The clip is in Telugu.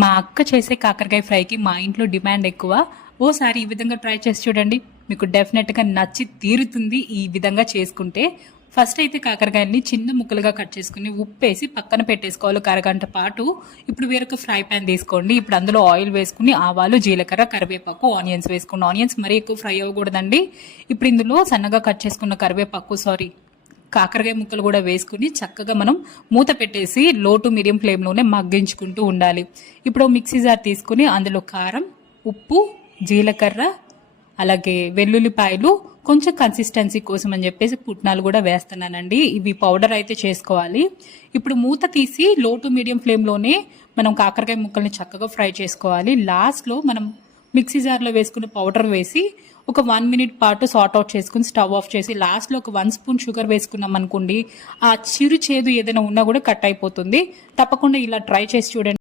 మా అక్క చేసే కాకరకాయ ఫ్రైకి మా ఇంట్లో డిమాండ్ ఎక్కువ. ఓసారి ఈ విధంగా ట్రై చేసి చూడండి, మీకు డెఫినెట్గా నచ్చి తీరుతుంది. ఈ విధంగా చేసుకుంటే ఫస్ట్ అయితే కాకరకాయని చిన్న ముక్కలుగా కట్ చేసుకుని ఉప్పేసి పక్కన పెట్టేసుకోవాలి ఒక అరగంట పాటు. ఇప్పుడు వేరొక ఫ్రై ప్యాన్ తీసుకోండి. ఇప్పుడు అందులో ఆయిల్ వేసుకుని ఆవాలు, జీలకర్ర, కరివేపాకు, ఆనియన్స్ వేసుకోండి. ఆనియన్స్ మరీ ఎక్కువ ఫ్రై అవ్వకూడదండి. ఇప్పుడు ఇందులో సన్నగా కట్ చేసుకున్న కాకరకాయ ముక్కలు కూడా వేసుకుని చక్కగా మనం మూత పెట్టేసి లో టు మీడియం ఫ్లేమ్లోనే మగ్గించుకుంటూ ఉండాలి. ఇప్పుడు మిక్సీ జార్ తీసుకుని అందులో కారం, ఉప్పు, జీలకర్ర, అలాగే వెల్లుల్లిపాయలు, కొంచెం కన్సిస్టెన్సీ కోసం అని చెప్పేసి పుట్నాలు కూడా వేస్తున్నానండి. ఇవి పౌడర్ అయితే చేసుకోవాలి. ఇప్పుడు మూత తీసి లో టు మీడియం ఫ్లేమ్లోనే మనం కాకరకాయ ముక్కల్ని చక్కగా ఫ్రై చేసుకోవాలి. లాస్ట్లో మనం మిక్సీ జార్లో వేసుకుని పౌడర్ వేసి ఒక 1 మినిట్ పాటు సార్ట్ అవుట్ చేసుకుని స్టవ్ ఆఫ్ చేసి లాస్ట్లో ఒక 1 స్పూన్ షుగర్ వేసుకున్నాం అనుకోండి, ఆ చిరు చేదు ఏదైనా ఉన్నా కూడా కట్ అయిపోతుంది. తప్పకుండా ఇలా ట్రై చేసి చూడండి.